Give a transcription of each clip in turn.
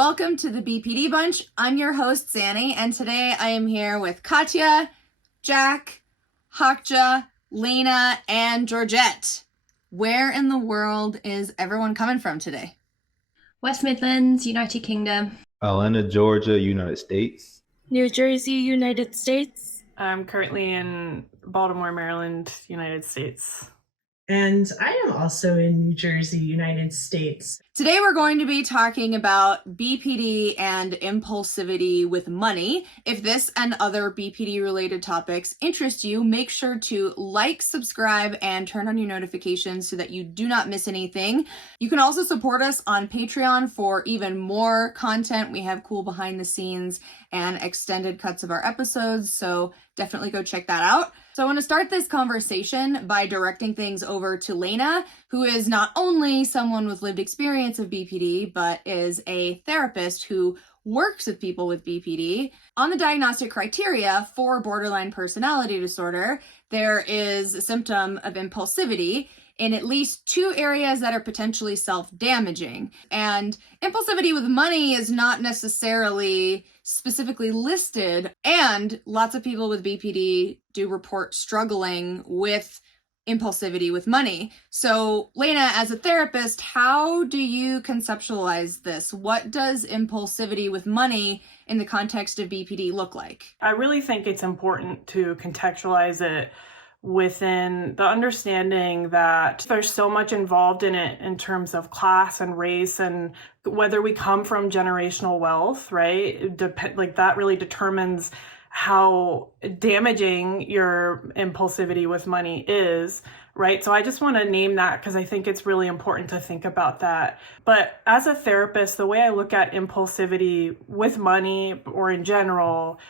welcome to the BPD Bunch. I'm your host, Xannie, and today I am here with Katja, Jack, Hak Ja, Lena, and Georgette. Where in the world is everyone coming from today? West Midlands, United Kingdom. Atlanta, Georgia, United States. New Jersey, United States. I'm currently in Baltimore, Maryland, United States. And I am also in New Jersey, United States. Today we're going to be talking about BPD and impulsivity with money. If this and other BPD-related topics interest you, make sure to like, subscribe, and turn on your notifications so that you do not miss anything. You can also support us on Patreon for even more content. We have cool behind the scenes and extended cuts of our episodes, so definitely go check that out. So I want to start this conversation by directing things over to Lena, who is not only someone with lived experience of BPD, but is a therapist who works with people with BPD. On the diagnostic criteria for borderline personality disorder, there is a symptom of impulsivity in at least two areas that are potentially self-damaging. And impulsivity with money is not necessarily specifically listed, and lots of people with BPD do report struggling with impulsivity with money. So Lena, as a therapist, how do you conceptualize this? What does impulsivity with money in the context of BPD look like? I really think it's important to contextualize it within the understanding that there's so much involved in it in terms of class and race and whether we come from generational wealth, right? Like that really determines how damaging your impulsivity with money is, right? So I just want to name that because I think it's really important to think about that. But as a therapist, the way I look at impulsivity with money or in general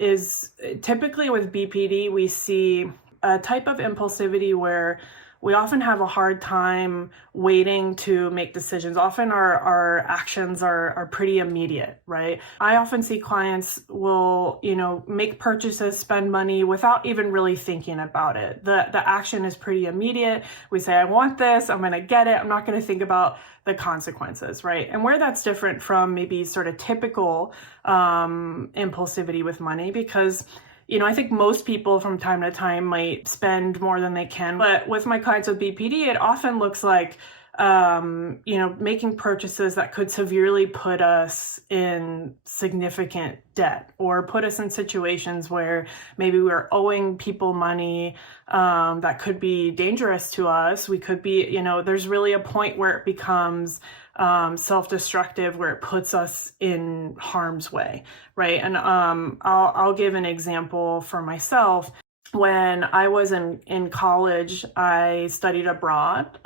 is typically with BPD, we see a type of impulsivity where we often have a hard time waiting to make decisions. Often our actions are pretty immediate, right? I often see clients will, make purchases, spend money without even really thinking about it. The action is pretty immediate. We say, I want this, I'm gonna get it. I'm not gonna think about the consequences, right? And where that's different from maybe sort of typical impulsivity with money, because I think most people from time to time might spend more than they can. But with my clients with BPD, it often looks like, making purchases that could severely put us in significant debt or put us in situations where maybe we're owing people money that could be dangerous to us. We could be, there's really a point where it becomes self-destructive, where it puts us in harm's way, right? And I'll give an example for myself. When I was in college, I studied abroad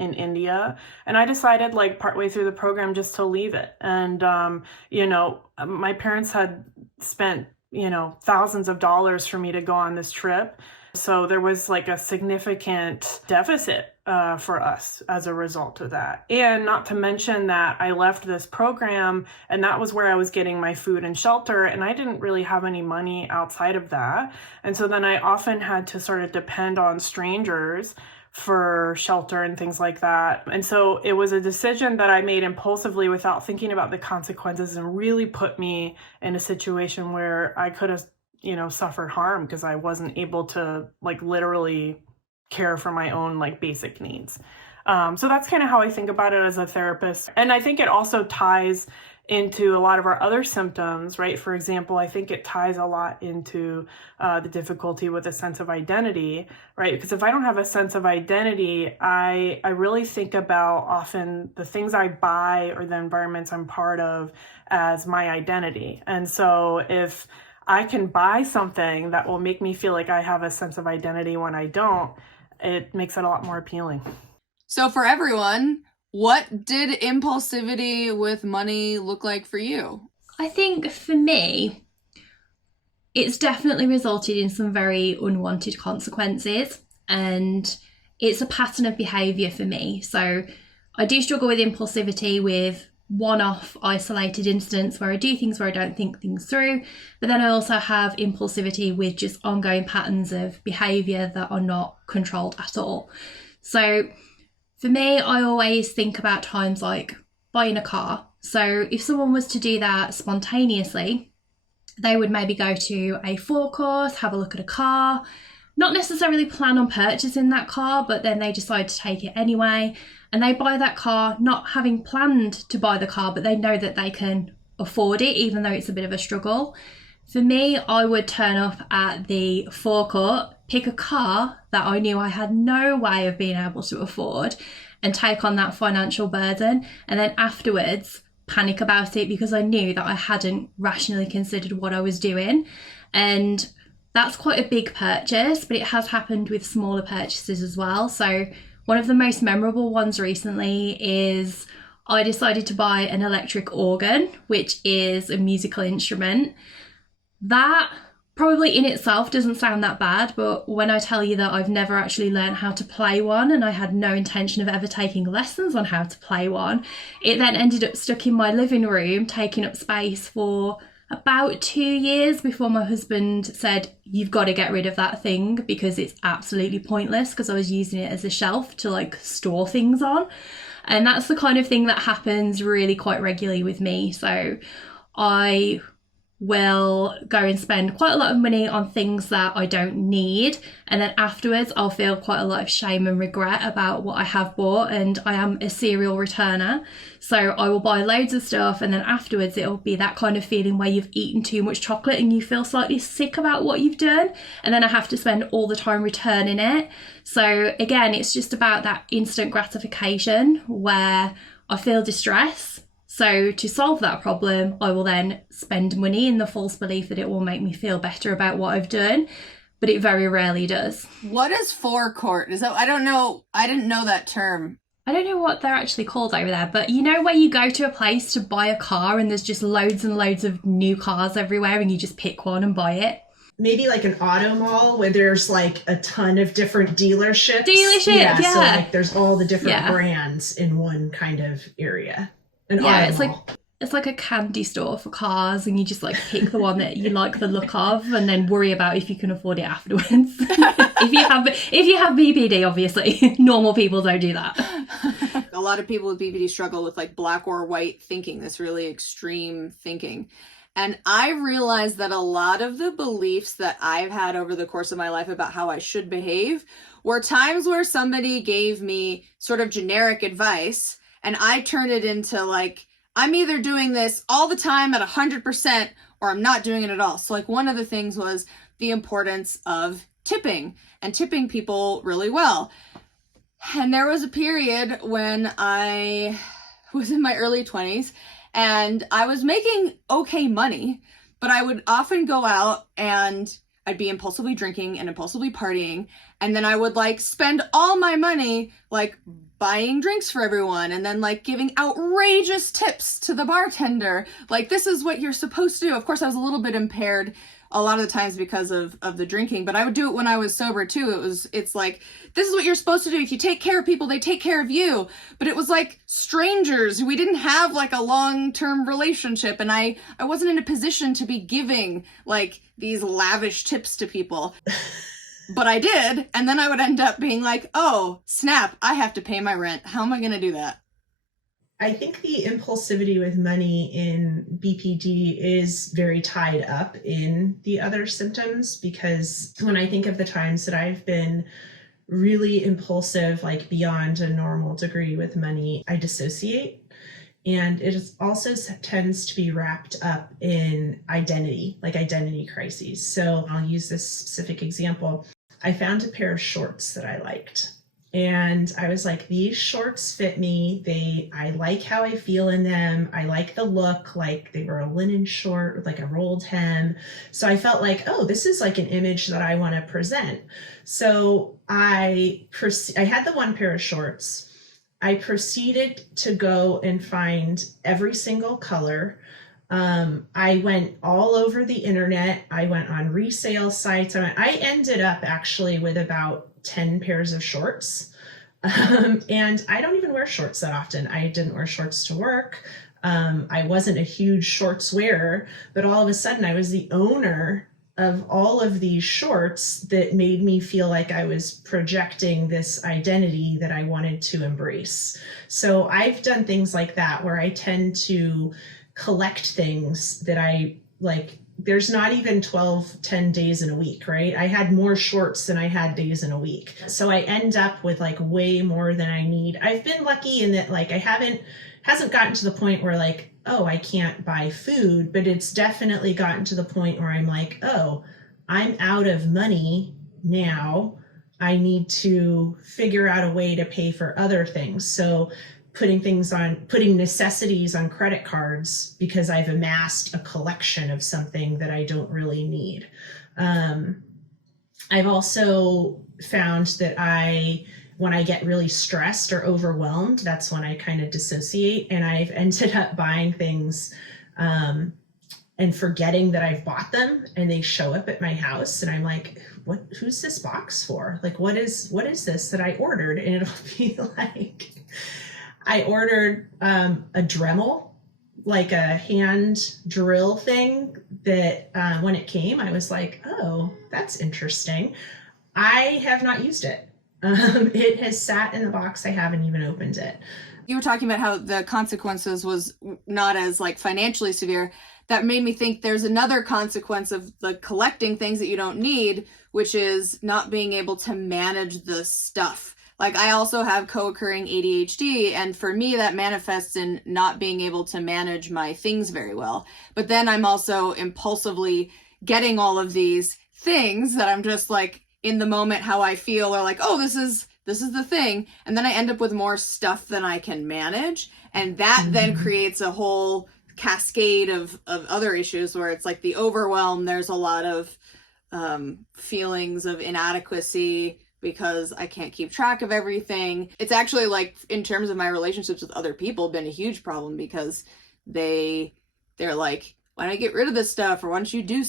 in India, and I decided partway through the program just to leave it. And, my parents had spent, thousands of dollars for me to go on this trip. So there was a significant deficit for us as a result of that. And not to mention that I left this program and that was where I was getting my food and shelter, and I didn't really have any money outside of that. And so then I often had to sort of depend on strangers for shelter and things like that. And so it was a decision that I made impulsively without thinking about the consequences, and really put me in a situation where I could have suffered harm because I wasn't able to literally care for my own basic needs. So that's kind of how I think about it as a therapist. And I think it also ties into a lot of our other symptoms, right? For example, I think it ties a lot into the difficulty with a sense of identity, right? Because if I don't have a sense of identity, I really think about often the things I buy or the environments I'm part of as my identity. And so if I can buy something that will make me feel like I have a sense of identity when I don't, it makes it a lot more appealing. So for everyone, what did impulsivity with money look like for you? I think for me, it's definitely resulted in some very unwanted consequences, and it's a pattern of behaviour for me. So I do struggle with impulsivity with one-off isolated incidents where I do things where I don't think things through, but then I also have impulsivity with just ongoing patterns of behaviour that are not controlled at all. So for me, I always think about times like buying a car. So if someone was to do that spontaneously, they would maybe go to a forecourt, have a look at a car, not necessarily plan on purchasing that car, but then they decide to take it anyway. And they buy that car not having planned to buy the car, but they know that they can afford it, even though it's a bit of a struggle. For me, I would turn up at the forecourt, pick a car that I knew I had no way of being able to afford, and take on that financial burden. And then afterwards, panic about it because I knew that I hadn't rationally considered what I was doing. And that's quite a big purchase, but it has happened with smaller purchases as well. So one of the most memorable ones recently is I decided to buy an electric organ, which is a musical instrument. That probably in itself doesn't sound that bad, but when I tell you that I've never actually learned how to play one and I had no intention of ever taking lessons on how to play one, it then ended up stuck in my living room, taking up space for about 2 years before my husband said, you've got to get rid of that thing because it's absolutely pointless, because I was using it as a shelf to like store things on. And that's the kind of thing that happens really quite regularly with me. So I will go and spend quite a lot of money on things that I don't need, and then afterwards I'll feel quite a lot of shame and regret about what I have bought. And I am a serial returner, so I will buy loads of stuff and then afterwards it'll be that kind of feeling where you've eaten too much chocolate and you feel slightly sick about what you've done, and then I have to spend all the time returning it. So again, it's just about that instant gratification where I feel distress. So to solve that problem, I will then spend money in the false belief that it will make me feel better about what I've done, but it very rarely does. What is forecourt? Is that, I don't know. I didn't know that term. I don't know what they're actually called over there, but you know where you go to a place to buy a car and there's just loads and loads of new cars everywhere and you just pick one and buy it? Maybe like an auto mall where there's like a ton of different dealerships. Yeah. So like there's all the different brands in one kind of area. It's like a candy store for cars, and you just like pick the one that you like the look of and then worry about if you can afford it afterwards. if you have BPD, obviously. Normal people don't do that. A lot of people with BPD struggle with like black or white thinking, this really extreme thinking. And I realized that a lot of the beliefs that I've had over the course of my life about how I should behave were times where somebody gave me sort of generic advice and I turned it into like, I'm either doing this all the time at 100% or I'm not doing it at all. So like one of the things was the importance of tipping and tipping people really well. And there was a period when I was in my early 20s and I was making okay money, but I would often go out and I'd be impulsively drinking and impulsively partying. And then I would like spend all my money like buying drinks for everyone and then like giving outrageous tips to the bartender. Like, this is what you're supposed to do. Of course, I was a little bit impaired a lot of the times because of the drinking, but I would do it when I was sober too. It's like, this is what you're supposed to do. If you take care of people, they take care of you. But it was like strangers. We didn't have like a long-term relationship. And I wasn't in a position to be giving like these lavish tips to people. But I did, and then I would end up being like, oh, snap, I have to pay my rent. How am I going to do that? I think the impulsivity with money in BPD is very tied up in the other symptoms, because when I think of the times that I've been really impulsive, like beyond a normal degree with money, I dissociate. And it also tends to be wrapped up in identity, like identity crises. So I'll use this specific example. I found a pair of shorts that I liked. And I was like, these shorts fit me. I like how I feel in them. I like the look, like they were a linen short with like a rolled hem. So I felt like, oh, this is like an image that I want to present. So I had the one pair of shorts. I proceeded to go and find every single color. I went all over the internet. I went on resale sites. I ended up actually with about 10 pairs of shorts. And I don't even wear shorts that often. I didn't wear shorts to work. I wasn't a huge shorts wearer, but all of a sudden I was the owner of all of these shorts that made me feel like I was projecting this identity that I wanted to embrace. So I've done things like that where I tend to collect things that I like. There's not even 10 days in a week, right? I had more shorts than I had days in a week. So I end up with like way more than I need. I've been lucky in that like hasn't gotten to the point where like, oh, I can't buy food, but it's definitely gotten to the point where I'm like, oh, I'm out of money now. I need to figure out a way to pay for other things. So putting necessities on credit cards because I've amassed a collection of something that I don't really need. I've also found that when I get really stressed or overwhelmed, that's when I kind of dissociate, and I've ended up buying things and forgetting that I've bought them, and they show up at my house and I'm like, who's this box for? Like, what is this that I ordered? And it'll be like, I ordered a Dremel, like a hand drill thing that when it came, I was like, oh, that's interesting. I have not used it. It has sat in the box. I haven't even opened it. You were talking about how the consequences was not as like financially severe. That made me think there's another consequence of the collecting things that you don't need, which is not being able to manage the stuff. Like I also have co-occurring ADHD, and for me that manifests in not being able to manage my things very well. But then I'm also impulsively getting all of these things that I'm just like in the moment how I feel, or like, oh, this is the thing. And then I end up with more stuff than I can manage. And that then creates a whole cascade of other issues where it's like the overwhelm. There's a lot of feelings of inadequacy because I can't keep track of everything. It's actually like in terms of my relationships with other people been a huge problem because they're like, why don't I get rid of this stuff? Or why don't you do,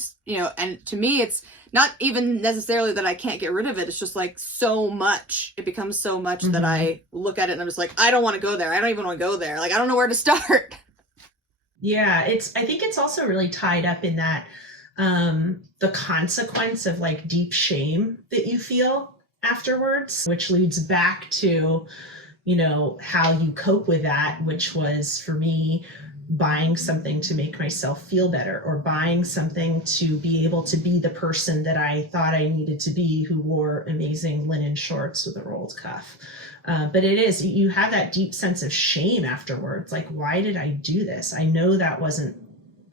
and to me, it's not even necessarily that I can't get rid of it. It's just like so much. It becomes so much that I look at it and I'm just like, I don't want to go there. I don't even want to go there. Like, I don't know where to start. Yeah, I think it's also really tied up in that the consequence of like deep shame that you feel afterwards, which leads back to, how you cope with that, which was for me, buying something to make myself feel better, or buying something to be able to be the person that I thought I needed to be, who wore amazing linen shorts with a rolled cuff. But you have that deep sense of shame afterwards. Like, why did I do this? I know that wasn't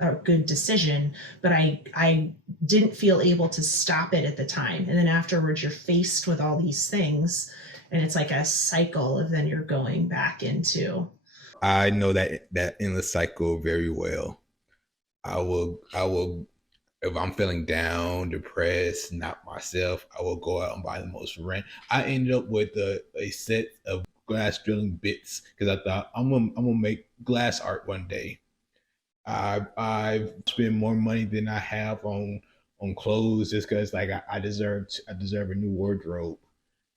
a good decision, but I didn't feel able to stop it at the time. And then afterwards you're faced with all these things, and it's like a cycle of then you're going back into. I know that endless cycle very well. I will, if I'm feeling down, depressed, not myself, I will go out and buy the most rent. I ended up with a set of glass drilling bits because I thought I'm gonna make glass art one day. I've spent more money than I have on clothes just because like I deserve a new wardrobe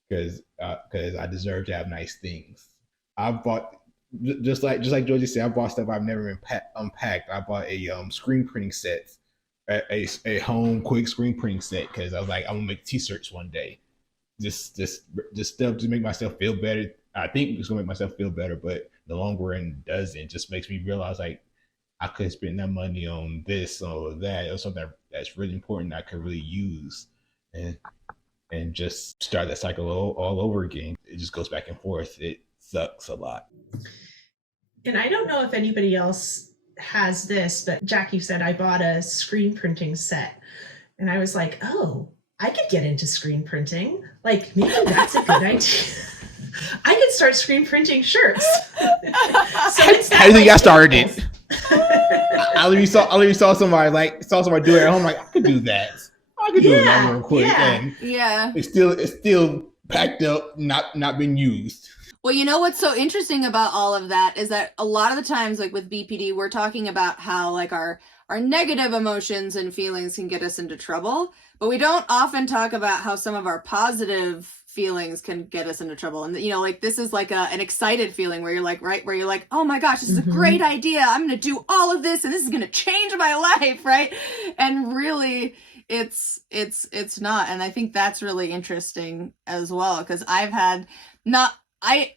because I deserve to have nice things. I bought. Just like Georgie said, I bought stuff I've never unpacked. I bought a screen printing set, a home quick screen printing set because I was like, I'm gonna make T-shirts one day. Just stuff to make myself feel better. I think it's gonna make myself feel better, but in the long run, it doesn't. It just makes me realize like I could spend that money on this or that or something that's really important that I could really use, and just start that cycle all over again. It just goes back and forth. It sucks a lot. And I don't know if anybody else has this, but Jackie said I bought a screen printing set. And I was like, oh, I could get into screen printing. Like, maybe that's a good idea. I could start screen printing shirts. So how do you think I started it? I literally saw somebody do it at home. Like, I could do that. I could do that real quick. And it's still packed up, not been used. Well, what's so interesting about all of that is that a lot of the times, like with BPD, we're talking about how like our negative emotions and feelings can get us into trouble, but we don't often talk about how some of our positive feelings can get us into trouble. And like this is like an excited feeling where you're like, right, where you're like, oh my gosh, this is a great idea. I'm going to do all of this and this is going to change my life, right? And really, it's not. And I think that's really interesting as well, because I've had not I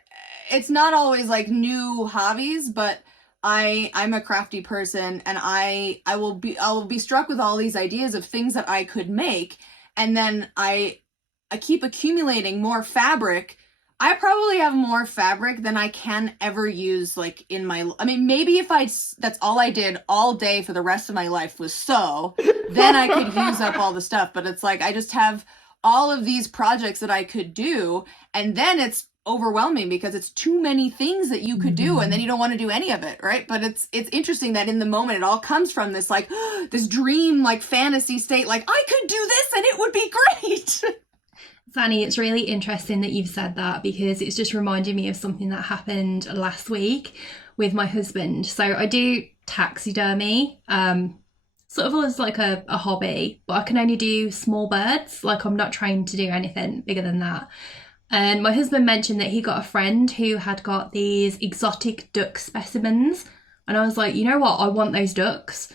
it's not always like new hobbies, but I'm a crafty person, and I'll be struck with all these ideas of things that I could make, and then I keep accumulating more fabric. I probably have more fabric than I can ever use, like, in my, I mean, maybe if that's all I did all day for the rest of my life was sew, then I could use up all the stuff. But it's like, I just have all of these projects that I could do, and then it's overwhelming because it's too many things that you could do, and then you don't want to do any of it, right? But it's interesting that in the moment it all comes from this, like, this dream, like, fantasy state, like, I could do this and it would be great. Xannie, it's really interesting that you've said that, because it's just reminded me of something that happened last week with my husband. So I do taxidermy, sort of as like a hobby, but I can only do small birds. Like, I'm not trained to do anything bigger than that. And my husband mentioned that he got a friend who had got these exotic duck specimens. And I was like, you know what? I want those ducks.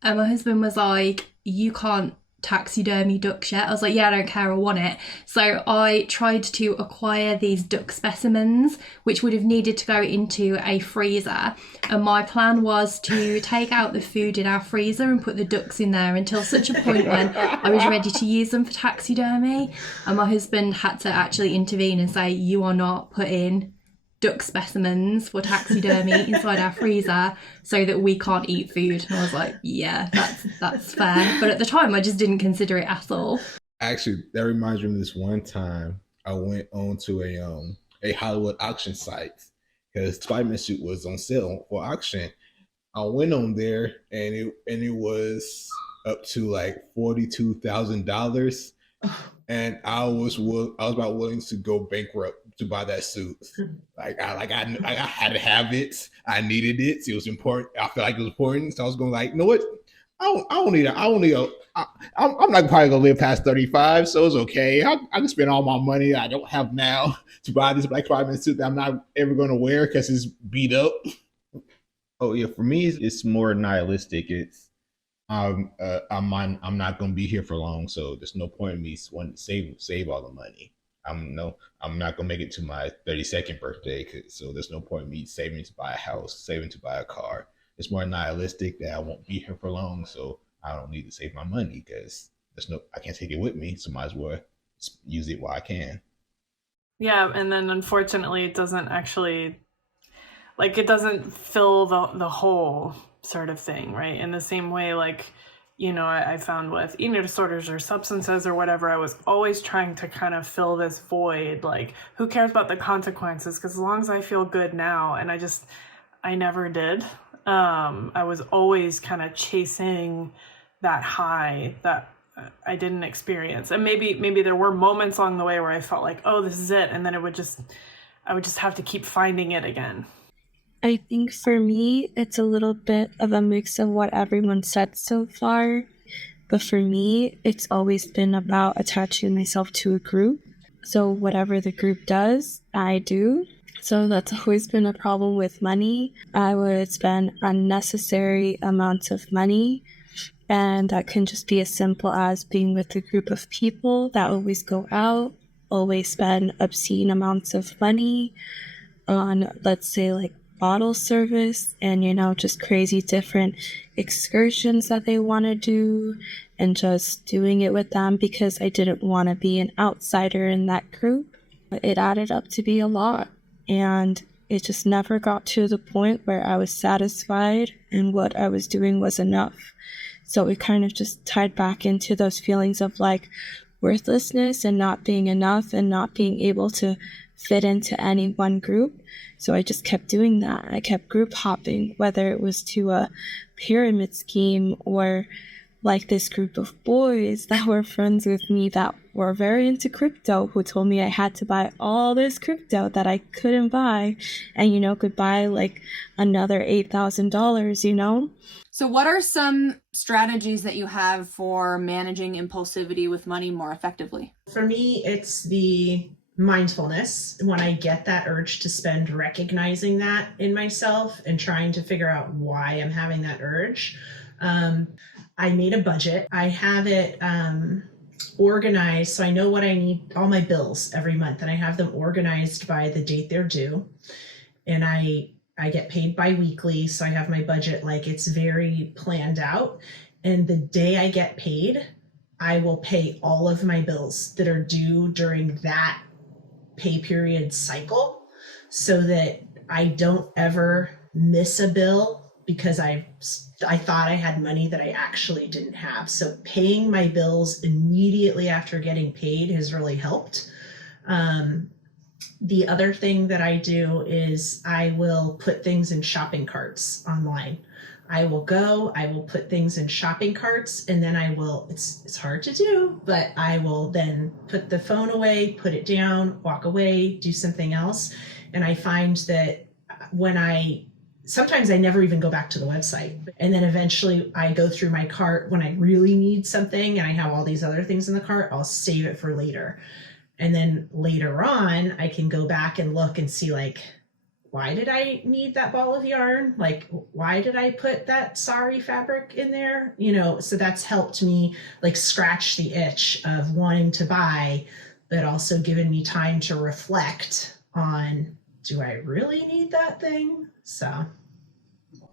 And my husband was like, you can't taxidermy ducks yet. I was like, yeah, I don't care, I want it. So I tried to acquire these duck specimens, which would have needed to go into a freezer. And my plan was to take out the food in our freezer and put the ducks in there until such a point when I was ready to use them for taxidermy. And my husband had to actually intervene and say, you are not putting duck specimens for taxidermy inside our freezer so that we can't eat food. And I was like, yeah, that's fair. But at the time, I just didn't consider it at all. Actually, that reminds me of this one time I went on to a Hollywood auction site because Spider-Man suit was on sale for auction. I went on there and it was up to like $42,000, and I was about willing to go bankrupt to buy that suit. I had to have it. I needed it. It was important. I felt like it was important. So I was going like, you know what? I don't need it. I'm not probably gonna live past 35, so it's okay. I can spend all my money I don't have now to buy this Black Spider-Man suit that I'm not ever gonna wear because it's beat up. Oh yeah, for me it's more nihilistic. It's I'm not gonna be here for long, so there's no point in me wanting to save all the money. I'm not gonna make it to my 32nd birthday, so there's no point in me saving to buy a house, saving to buy a car. It's more nihilistic that I won't be here for long, so I don't need to save my money because I can't take it with me, so might as well use it while I can. Yeah, and then unfortunately it doesn't actually, like, it doesn't fill the whole sort of thing, right? In the same way, like, you know, I found with eating disorders or substances or whatever, I was always trying to kind of fill this void. Like, who cares about the consequences? Because as long as I feel good now, and I never did. I was always kind of chasing that high that I didn't experience. And maybe there were moments along the way where I felt like, oh, this is it. And then I would just have to keep finding it again. I think for me, it's a little bit of a mix of what everyone said so far. But for me, it's always been about attaching myself to a group. So whatever the group does, I do. So that's always been a problem with money. I would spend unnecessary amounts of money. And that can just be as simple as being with a group of people that always go out, always spend obscene amounts of money on, let's say, like, bottle service and, you know, just crazy different excursions that they want to do, and just doing it with them because I didn't want to be an outsider in that group. It added up to be a lot, and it just never got to the point where I was satisfied and what I was doing was enough. So it kind of just tied back into those feelings of, like, worthlessness and not being enough and not being able to fit into any one group. So I just kept doing that. I kept group hopping, whether it was to a pyramid scheme or like this group of boys that were friends with me that were very into crypto, who told me I had to buy all this crypto that I couldn't buy and, you know, could buy like another $8,000, you know? So what are some strategies that you have for managing impulsivity with money more effectively? For me, it's the mindfulness. When I get that urge to spend, recognizing that in myself and trying to figure out why I'm having that urge. I made a budget. I have it organized so I know what I need, all my bills every month, and I have them organized by the date they're due. And I get paid bi-weekly, so I have my budget, like, it's very planned out. And the day I get paid, I will pay all of my bills that are due during that pay period cycle, so that I don't ever miss a bill because I thought I had money that I actually didn't have. So paying my bills immediately after getting paid has really helped. The other thing that I do is I will put things in shopping carts online. I will put things in shopping carts, and then it's hard to do, but I will then put the phone away, put it down, walk away, do something else. And I find that sometimes I never even go back to the website. And then eventually I go through my cart when I really need something and I have all these other things in the cart, I'll save it for later. And then later on, I can go back and look and see, like, why did I need that ball of yarn? Like, why did I put that sari fabric in there? So that's helped me, like, scratch the itch of wanting to buy, but also given me time to reflect on, do I really need that thing? So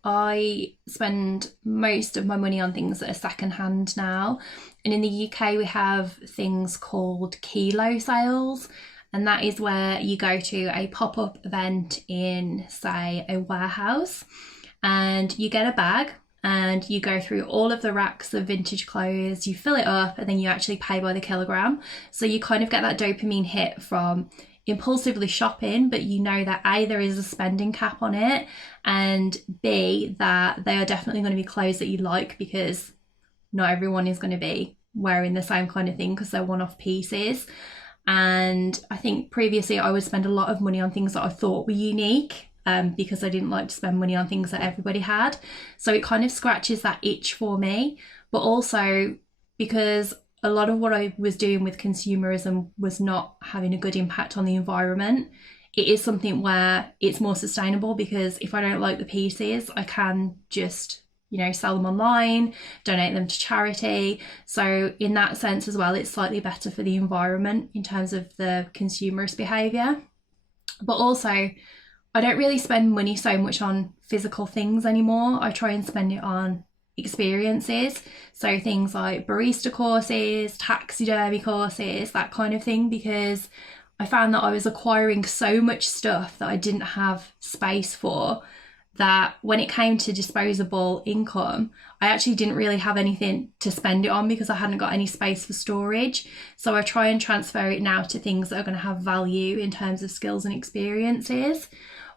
I spend most of my money on things that are secondhand now. And in the UK, we have things called kilo sales. And that is where you go to a pop-up event in, say, a warehouse, and you get a bag and you go through all of the racks of vintage clothes, you fill it up, and then you actually pay by the kilogram. So you kind of get that dopamine hit from impulsively shopping, but you know that A, there is a spending cap on it, and B, that they are definitely going to be clothes that you like, because not everyone is going to be wearing the same kind of thing because they're one-off pieces. And I think previously I would spend a lot of money on things that I thought were unique, because I didn't like to spend money on things that everybody had. So it kind of scratches that itch for me, but also because a lot of what I was doing with consumerism was not having a good impact on the environment. It is something where it's more sustainable, because if I don't like the pieces, I can just, sell them online, donate them to charity. So in that sense as well, it's slightly better for the environment in terms of the consumerist behaviour. But also, I don't really spend money so much on physical things anymore. I try and spend it on experiences, so things like barista courses, taxidermy courses, that kind of thing, because I found that I was acquiring so much stuff that I didn't have space for, that when it came to disposable income, I actually didn't really have anything to spend it on because I hadn't got any space for storage. So I try and transfer it now to things that are going to have value in terms of skills and experiences.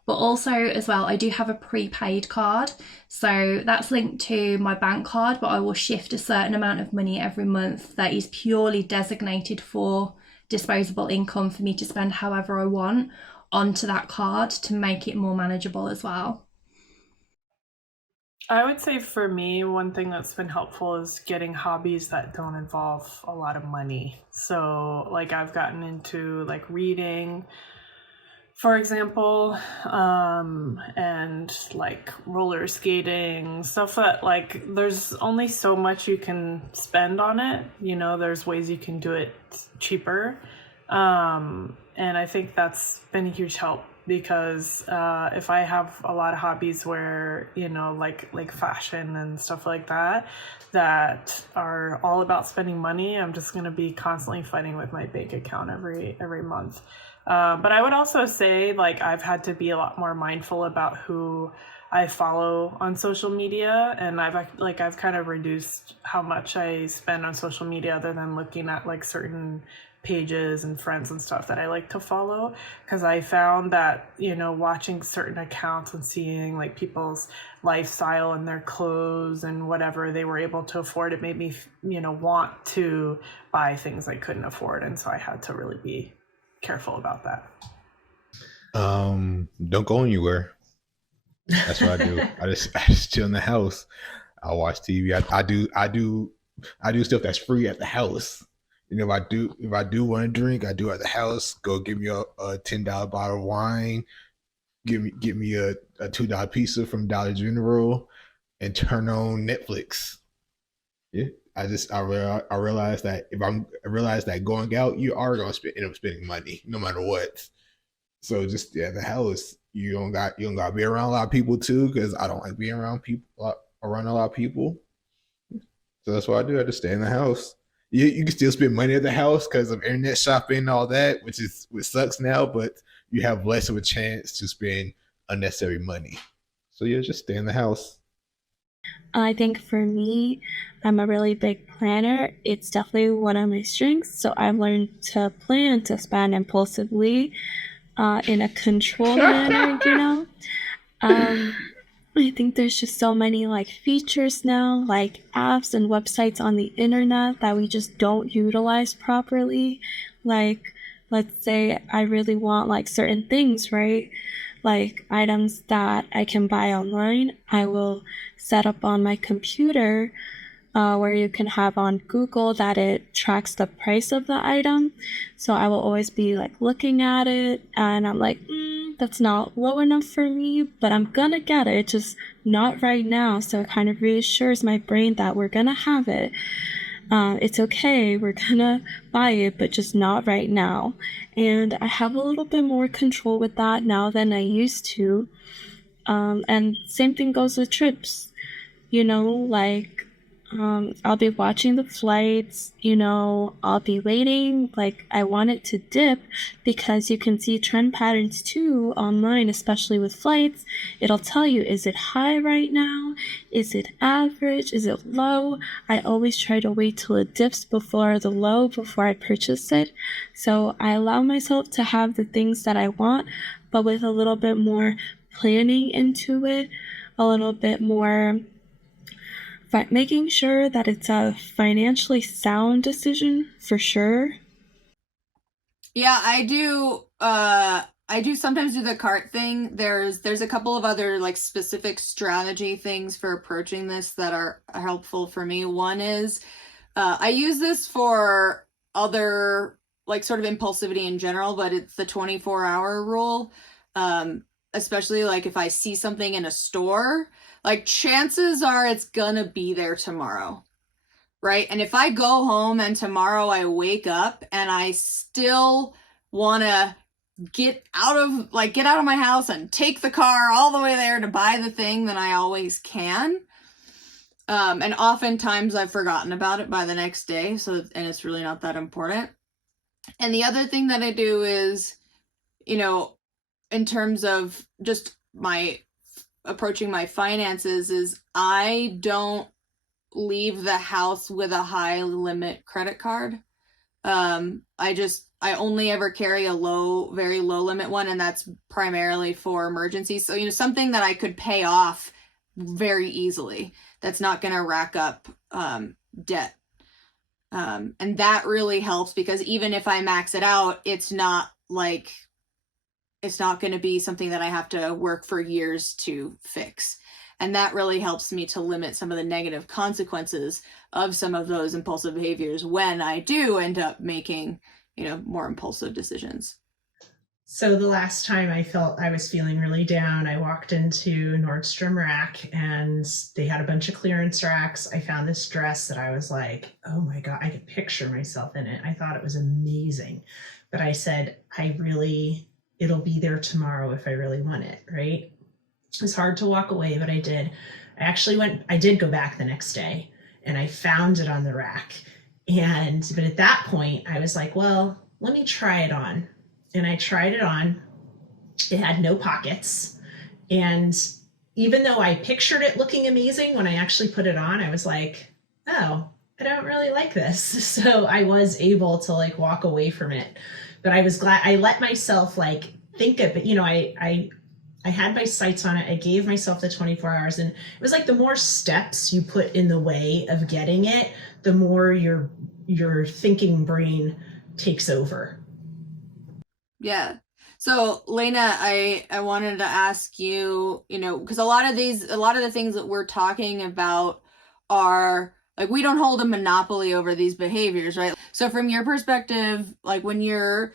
But also as well, I do have a prepaid card. So that's linked to my bank card, but I will shift a certain amount of money every month that is purely designated for disposable income for me to spend however I want onto that card to make it more manageable as well. I would say for me, one thing that's been helpful is getting hobbies that don't involve a lot of money. So like I've gotten into like reading, for example, and like roller skating, stuff that like there's only so much you can spend on it. There's ways you can do it cheaper. And I think that's been a huge help, because if I have a lot of hobbies where, like fashion and stuff like that are all about spending money, I'm just going to be constantly fighting with my bank account every month. But I would also say, like, I've had to be a lot more mindful about who I follow on social media, and I've kind of reduced how much I spend on social media, other than looking at like certain pages and friends and stuff that I like to follow, because I found that, watching certain accounts and seeing like people's lifestyle and their clothes and whatever they were able to afford, it made me, want to buy things I couldn't afford. And so I had to really be careful about that. Don't go anywhere. That's what I do. I just chill in the house. I watch TV. I do stuff that's free at the house. If I do want to drink, I do at the house. Go get me a $10 bottle of wine. Get me a $2 pizza from Dollar General, and turn on Netflix. Yeah, I realized that I realized that going out, you are gonna end up spending money no matter what. So just the house, you don't got to be around a lot of people too, because I don't like being around a lot of people. So that's what I do. I just stay in the house. You can still spend money at the house because of internet shopping and all that, which sucks now, but you have less of a chance to spend unnecessary money. So yeah, just stay in the house. I think for me, I'm a really big planner. It's definitely one of my strengths. So I've learned to plan to spend impulsively in a controlled manner, you know? I think there's just so many like features now, like apps and websites on the internet that we just don't utilize properly. Like, let's say I really want like certain things, right? Like items that I can buy online, I will set up on my computer where you can have on Google that it tracks the price of the item. So I will always be like looking at it and I'm like, that's not low enough for me, but I'm gonna get it, just not right now. So it kind of reassures my brain that we're gonna have it. It's okay, we're gonna buy it, but just not right now. And I have a little bit more control with that now than I used to. And same thing goes with trips. Like I'll be watching the flights, I'll be waiting, like I want it to dip because you can see trend patterns too online, especially with flights. It'll tell you, is it high right now? Is it average? Is it low? I always try to wait till it dips before the low before I purchase it. So I allow myself to have the things that I want, but with a little bit more planning into it, a little bit more making sure that it's a financially sound decision for sure. Yeah, I do. I do sometimes do the cart thing. There's a couple of other like specific strategy things for approaching this that are helpful for me. One is I use this for other like sort of impulsivity in general, but it's the 24-hour rule. Especially like if I see something in a store, like chances are it's gonna be there tomorrow, right? And if I go home and tomorrow I wake up and I still want to get out of my house and take the car all the way there to buy the thing, then I always can. And oftentimes I've forgotten about it by the next day, and it's really not that important. And the other thing that I do is, in terms of just my approaching my finances, is I don't leave the house with a high limit credit card. I only ever carry a very low limit one, and that's primarily for emergencies. So, something that I could pay off very easily, that's not going to rack up debt. And that really helps because even if I max it out, it's not going to be something that I have to work for years to fix. And that really helps me to limit some of the negative consequences of some of those impulsive behaviors when I do end up making, more impulsive decisions. So the last time I felt I was feeling really down, I walked into Nordstrom Rack and they had a bunch of clearance racks. I found this dress that I was like, oh my God, I could picture myself in it. I thought it was amazing. But I said, it'll be there tomorrow if I really want it, right? It was hard to walk away, but I did. I did go back the next day and I found it on the rack. But at that point I was like, well, let me try it on. And I tried it on. It had no pockets. And even though I pictured it looking amazing, when I actually put it on, I was like, oh, I don't really like this. So I was able to like walk away from it. But I was glad I let myself like think of it. I had my sights on it. I gave myself the 24 hours, and it was like the more steps you put in the way of getting it, the more your thinking brain takes over. Yeah. So Lena, I wanted to ask you, because a lot of the things that we're talking about are like, we don't hold a monopoly over these behaviors, right? So from your perspective, like when you're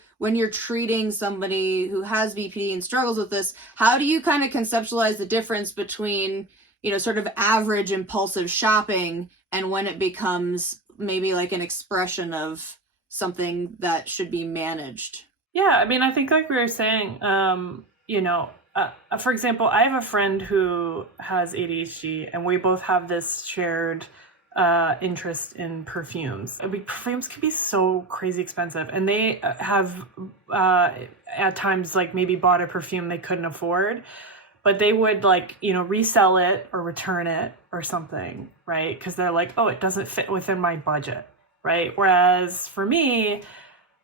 treating somebody who has BPD and struggles with this, how do you kind of conceptualize the difference between, sort of average impulsive shopping, and when it becomes maybe like an expression of something that should be managed? Yeah, I mean, I think like we were saying, for example, I have a friend who has ADHD, and we both have this shared interest in perfumes. I mean, perfumes can be so crazy expensive, and they have at times like maybe bought a perfume they couldn't afford, but they would like, resell it or return it or something, right? Because they're like, oh, it doesn't fit within my budget, right? Whereas for me,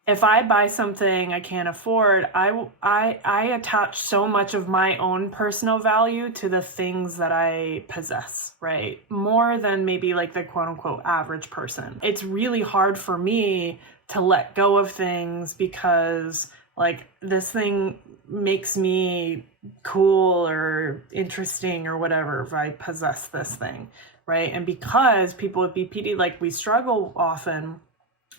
if I buy something I can't afford, I attach so much of my own personal value to the things that I possess, right? More than maybe like the quote unquote average person. It's really hard for me to let go of things because like this thing makes me cool or interesting or whatever if I possess this thing, right? And because people with BPD, like we struggle often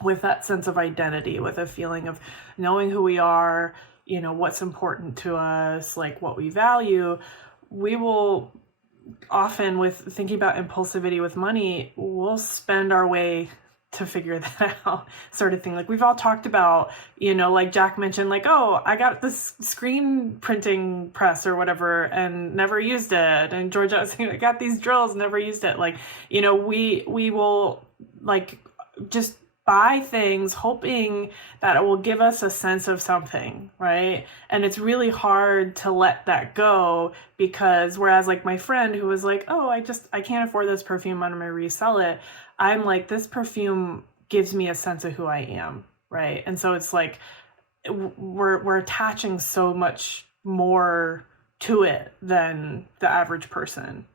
with that sense of identity, with a feeling of knowing who we are, what's important to us, like what we value, we will often, with thinking about impulsivity with money, we'll spend our way to figure that out, sort of thing. Like we've all talked about, like Jack mentioned, like, oh, I got this screen printing press or whatever and never used it. And Georgette was saying, I got these drills, never used it. Like, we will like just buy things hoping that it will give us a sense of something, right? And it's really hard to let that go because whereas like my friend who was like, oh, I can't afford this perfume, I'm gonna resell it. I'm like, this perfume gives me a sense of who I am, right? And so it's like we're attaching so much more to it than the average person.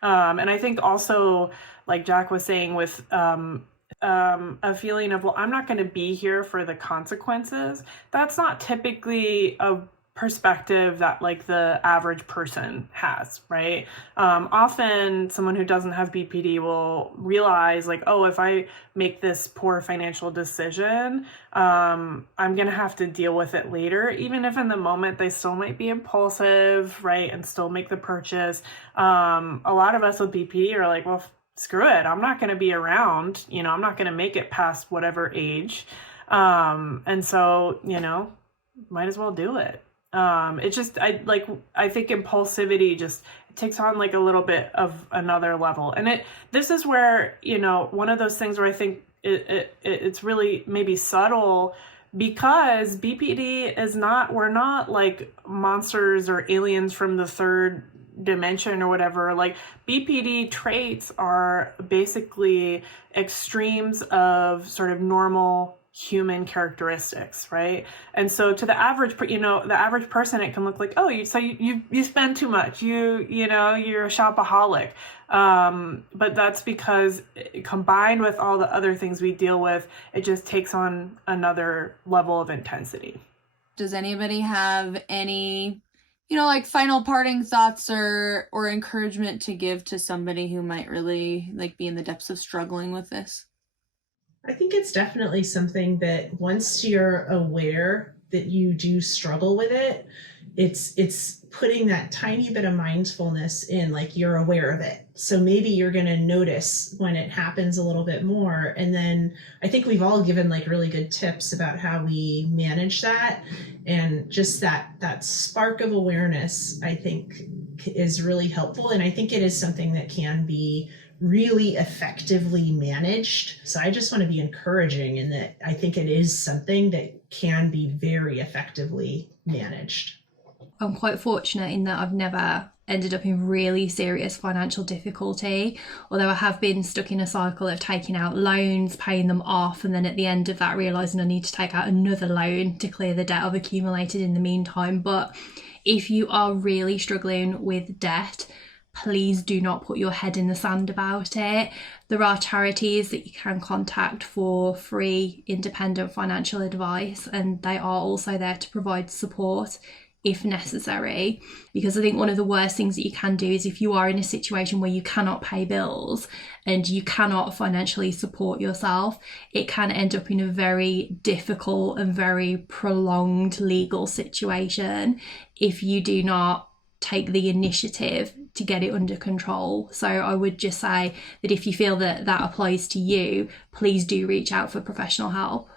And I think also, like Jack was saying, with a feeling of, well, I'm not going to be here for the consequences. That's not typically a perspective that like the average person has, right? Often someone who doesn't have BPD will realize like, oh, if I make this poor financial decision, I'm going to have to deal with it later, even if in the moment they still might be impulsive, right? And still make the purchase. A lot of us with BPD are like, well, screw it, I'm not going to be around, I'm not going to make it past whatever age. And so, might as well do it. It's just, I think impulsivity just takes on like a little bit of another level. And this is where, one of those things where I think it's really maybe subtle, because BPD is not, we're not like monsters or aliens from the third dimension or whatever. Like BPD traits are basically extremes of sort of normal human characteristics, right? And so to the average, the average person, it can look like, oh, you spend too much, you're a shopaholic. But that's because combined with all the other things we deal with, it just takes on another level of intensity. Does anybody have any like final parting thoughts or encouragement to give to somebody who might really like be in the depths of struggling with this? I think it's definitely something that once you're aware that you do struggle with it, it's putting that tiny bit of mindfulness in, like you're aware of it. So maybe you're going to notice when it happens a little bit more. And then I think we've all given like really good tips about how we manage that. And just that spark of awareness, I think, is really helpful. And I think it is something that can be really effectively managed. So I just want to be encouraging in that I think it is something that can be very effectively managed. I'm quite fortunate in that I've never ended up in really serious financial difficulty, although I have been stuck in a cycle of taking out loans, paying them off, and then at the end of that realising I need to take out another loan to clear the debt I've accumulated in the meantime. But if you are really struggling with debt, please do not put your head in the sand about it. There are charities that you can contact for free independent financial advice, and they are also there to provide support if necessary. Because I think one of the worst things that you can do is if you are in a situation where you cannot pay bills and you cannot financially support yourself, it can end up in a very difficult and very prolonged legal situation if you do not take the initiative to get it under control. So I would just say that if you feel that that applies to you, please do reach out for professional help.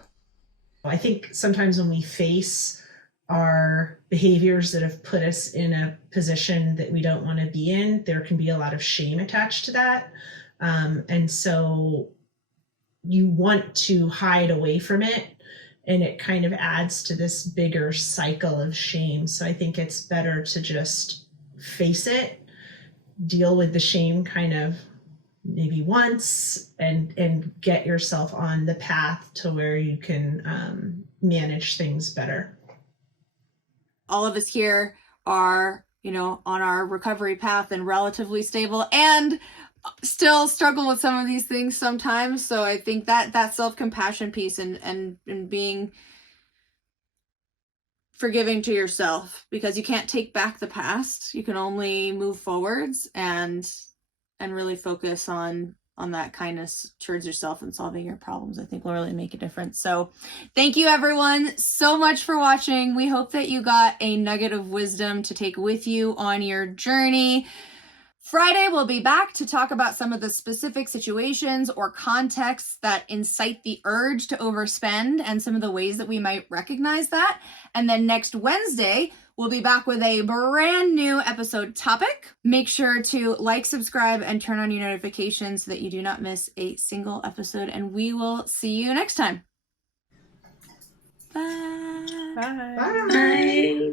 I think sometimes when we face our behaviors that have put us in a position that we don't want to be in, there can be a lot of shame attached to that. And so you want to hide away from it, and it kind of adds to this bigger cycle of shame. So I think it's better to just face it, deal with the shame kind of maybe once, and get yourself on the path to where you can manage things better. All of us here are, on our recovery path and relatively stable, and still struggle with some of these things sometimes. So I think that self-compassion piece and being forgiving to yourself, because you can't take back the past. You can only move forwards and really focus on that kindness towards yourself and solving your problems, I think will really make a difference. So thank you everyone so much for watching. We hope that you got a nugget of wisdom to take with you on your journey. Friday, we'll be back to talk about some of the specific situations or contexts that incite the urge to overspend and some of the ways that we might recognize that. And then next Wednesday, we'll be back with a brand new episode topic. Make sure to like, subscribe, and turn on your notifications so that you do not miss a single episode. And we will see you next time. Bye. Bye. Bye.